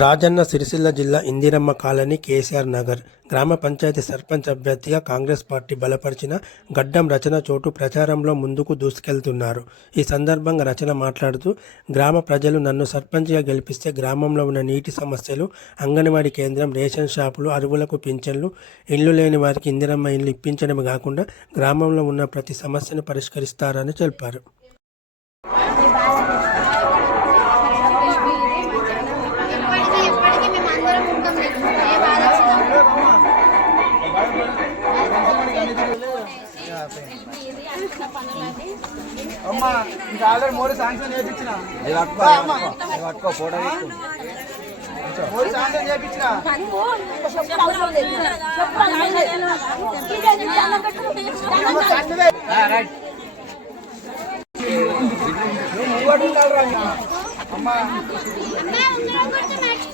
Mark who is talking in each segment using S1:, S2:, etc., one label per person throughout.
S1: రాజన్న సిరిసిల్ల జిల్లా ఇందిరమ్మ కాలనీ కేసీఆర్ నగర్ గ్రామ పంచాయతీ సర్పంచ్ అభ్యర్థిగా కాంగ్రెస్ పార్టీ బలపరిచిన గడ్డం రచన చోటు ప్రచారంలో ముందుకు దూసుకెళ్తున్నారు. ఈ సందర్భంగా రచన మాట్లాడుతూ గ్రామ ప్రజలు నన్ను సర్పంచ్గా గెలిపిస్తే గ్రామంలో ఉన్న నీటి సమస్యలు అంగన్వాడీ కేంద్రం రేషన్ షాపులు అరువులకు పింఛన్లు ఇల్లు లేని వారికి ఇందిరమ్మ ఇల్లు ఇప్పించడమే కాకుండా గ్రామంలో ఉన్న ప్రతి సమస్యను పరిష్కరిస్తారని తెలిపారు.
S2: అమ్మా ఇంకా ఆల్రెడీ మోడీ శాంక్షన్ చేయించిన మోడీ శాంక్షన్ చేయించిన అమ్మా.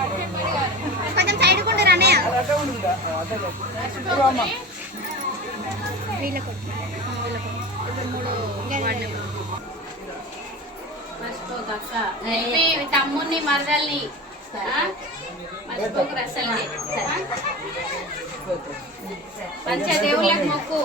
S3: కొంచెం సైడ్ అన్నయ్య
S4: తమ్ముని మరదల్ని? మర్చిపోకరు అసలుకి ఆ? పంచదేవులకు మొక్కు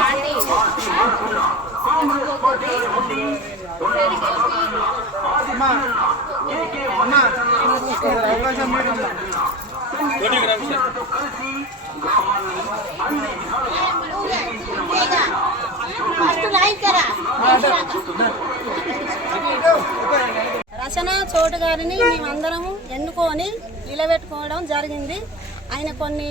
S4: ఆంటీ
S2: అమ్మా అమ్మా అవకాశం మీరు అమ్మా
S3: ఫస్ట్ లైన్ కరా
S5: రచన చోటు గారిని మేమందరము ఎన్నుకొని నిలబెట్టుకోవడం జరిగింది. ఆయన కొన్ని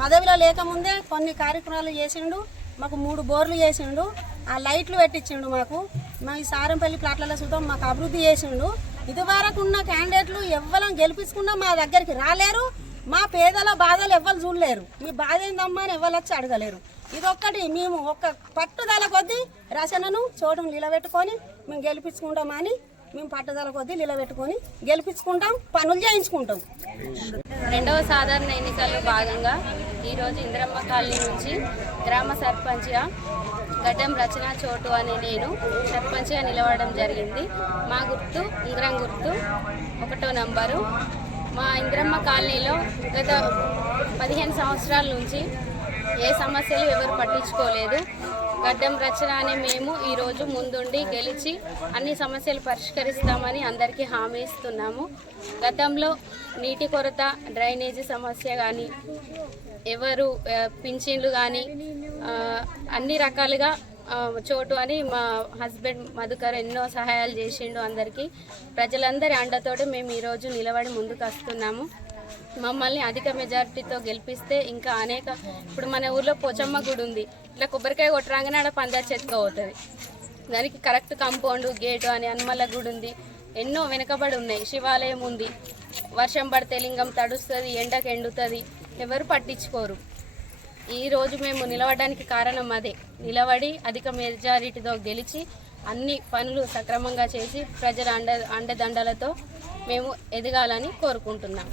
S5: పదవిలో లేకముందే కొన్ని కార్యక్రమాలు చేసిండు మాకు మూడు బోర్లు చేసిండు. ఆ లైట్లు పెట్టించిండు మాకు. మా ఈ సారంపల్లి ప్లాట్లలో చూద్దాం మాకు అభివృద్ధి చేసిండు. ఇదివరకు ఉన్న క్యాండిడేట్లు ఎవ్వరం గెలిపించుకున్నా మా దగ్గరికి రాలేరు. మా పేదల బాధలు ఎవ్వరు చూడలేరు. మీ బాధ ఏందమ్మా అని ఎవరు వచ్చి అడగలేరు. ఇదొక్కటి మేము ఒక్క పట్టుదల కొద్దీ రచనను చోటును నిలబెట్టుకొని మేము గెలిపించుకుంటామని మేము పట్టుదల కొద్దీ నిలబెట్టుకొని గెలిపించుకుంటాం పనులు చేయించుకుంటాం.
S4: రెండవ సాధారణ ఎన్నికల్లో భాగంగా ఈరోజు ఇంద్రమ్మ కాలనీ నుంచి గ్రామ సర్పంచ్గా గడ్డం రచన చోటు అని నేను సర్పంచ్గా నిలవడం జరిగింది. మా గుర్తు ఉంగరం గుర్తు ఒకటో నంబరు. మా ఇంద్రమ్మ కాలనీలో గత పదిహేను సంవత్సరాల నుంచి ఏ సమస్యలు ఎవరు పట్టించుకోలేదు. గడ్డం రచన అనే మేము ఈరోజు ముందుండి గెలిచి అన్ని సమస్యలు పరిష్కరిస్తామని అందరికీ హామీ ఇస్తున్నాము. గతంలో నీటి కొరత డ్రైనేజీ సమస్య కానీ ఎవరు పింఛన్లు కానీ అన్ని రకాలుగా చోటు అని మా హస్బెండ్ మధుకర్ ఎన్నో సహాయాలు చేసిండు అందరికీ. ప్రజలందరి అండతోటి మేము ఈరోజు నిలబడి ముందుకు వస్తున్నాము. మమ్మల్ని అధిక మెజారిటీతో గెలిపిస్తే ఇంకా అనేక ఇప్పుడు మన ఊర్లో పోచమ్మ గుడి ఉంది. ఇట్లా కొబ్బరికాయ కొట్టరాగానే ఆడ పందారు అవుతుంది దానికి కరెక్ట్ కాంపౌండ్ గేటు అని హనుమల గుడి ఉంది. ఎన్నో వెనుకబడి ఉన్నాయి. శివాలయం ఉంది. వర్షం పడితే లింగం తడుస్తుంది ఎండకు ఎండుతుంది. ఎవరు పట్టించుకోరు. ఈరోజు మేము నిలవడానికి కారణం అదే. నిలబడి అధిక మెజారిటీతో గెలిచి అన్ని పనులు సక్రమంగా చేసి ప్రజల అండ అండదండలతో మేము ఎదగాలని కోరుకుంటున్నాం.